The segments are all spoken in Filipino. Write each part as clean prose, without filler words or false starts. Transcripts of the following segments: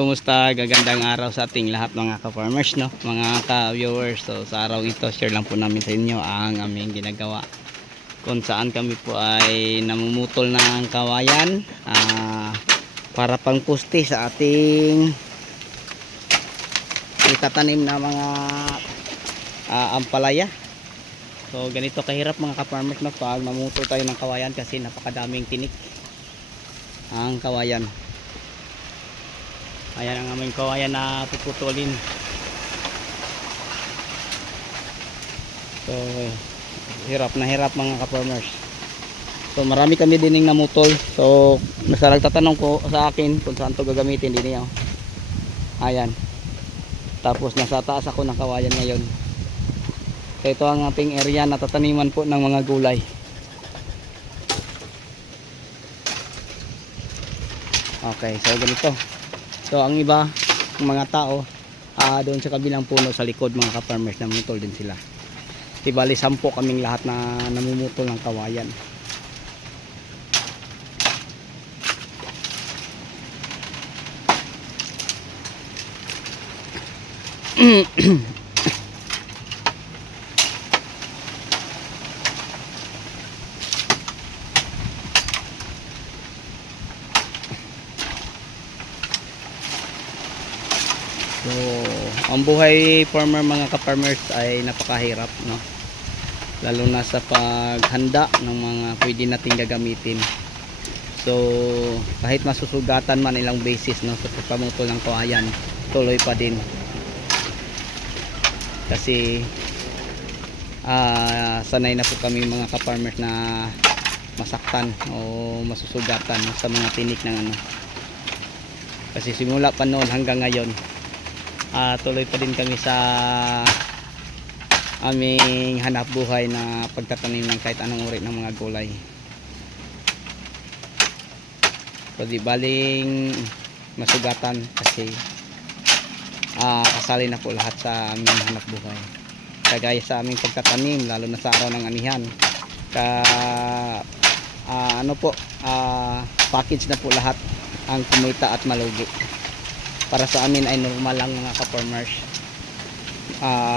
Kumusta? Gagandang araw sa ating lahat mga ka-farmers, no? Mga ka-viewers. So sa araw ito, share lang po namin sa inyo ang aming ginagawa. Kung saan kami po ay namumutol ng kawayan para pang puste sa ating itatanim na mga ampalaya. So ganito kahirap mga ka-farmers, no? Pag mamutol tayo ng kawayan kasi napakadaming tinik ang kawayan. Ayan ang aming kawayan na puputulin. So hirap na hirap mga ka-farmers. So marami kami dining namutol. So nasa nagtatanong ko sa akin kung saan to gagamitin din niya. Ayan. Tapos nasa taas ako ng kawayan ngayon. So ito ang ating area na tataniman po ng mga gulay. Okay, so ganito. So ang iba, mga tao doon sa kabilang puno sa likod mga ka-farmers, namumutol din sila. Tibali 10 kaming lahat na namumutol ng kawayan. So, ang buhay farmer mga ka-farmers ay napakahirap, no? Lalo na sa paghanda ng mga pwede nating gagamitin. So, kahit masusugatan man ilang beses, no, sa pagpamutol ng kawayan, tuloy pa din. Kasi sanay na po kami mga ka-farmers na masaktan o masusugatan, no, sa mga tinik ng ano. Kasi simula pa noon hanggang ngayon, tuloy pa din kami sa aming hanap buhay na pagtatanim ng kahit anong uri ng mga gulay. So di baling masugatan kasi kasali na po lahat sa aming hanap buhay. Kagaya sa aming pagtatanim, lalo na sa araw ng anihan, package na po lahat ang kumita at malugi. Para sa amin ay normal lang mga ka-farmers.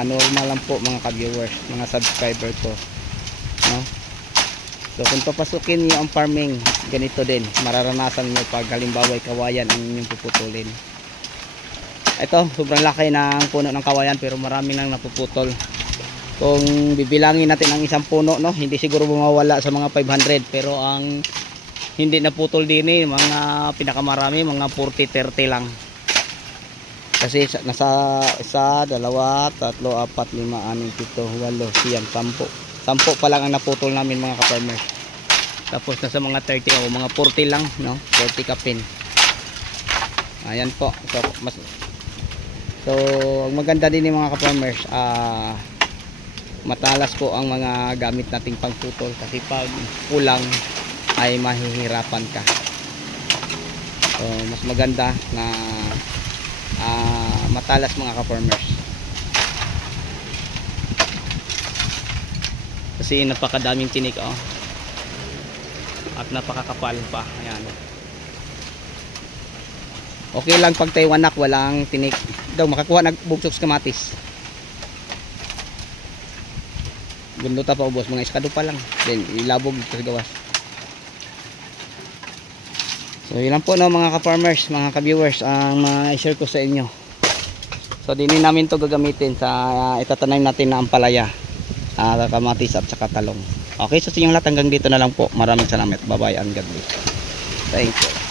Normal lang po mga ka-viewers, mga subscriber ko, no? So kung papasukin niyo ang farming, ganito din mararanasan niyo pag halimbawa kawayan ang inyong puputulin. Ito, sobrang laki ng puno ng kawayan pero marami nang napuputol. Kung bibilangin natin ang isang puno, no, hindi siguro bumawala sa mga 500, pero ang hindi naputol din mga pinakamarami mga 40-30 lang. Kasi nasa 1, 2, 3, 4, 5, 6, 7, 8, 9, 10, 11, 10 pa lang ang naputol namin mga ka-farmers. Tapos nasa mga 30 o mga 40 lang, no? 40 kapin. Ayan po. So ang maganda din ng mga ka-farmers, matalas po ang mga gamit nating pangputol kasi pag kulang ay mahihirapan ka. So mas maganda na matalas mga ka-farmers kasi napakadaming tinik, at napakakapal pa. Ayan, okay lang pag Taiwanak walang tinik daw, makakuha nagbugtok sa kamatis. Bunduta pa ubos, mga iskado pa lang then ilabog sa gawas. So yun lang po, no, mga ka-farmers, mga ka-viewers, ang ma-share ko sa inyo. So dinin namin to gagamitin sa itatanim natin na ampalaya, kamatis at saka talong. Okay, so sa inyong lahat hanggang dito na lang po. Maraming salamat. Bye bye and God bless. Thank you.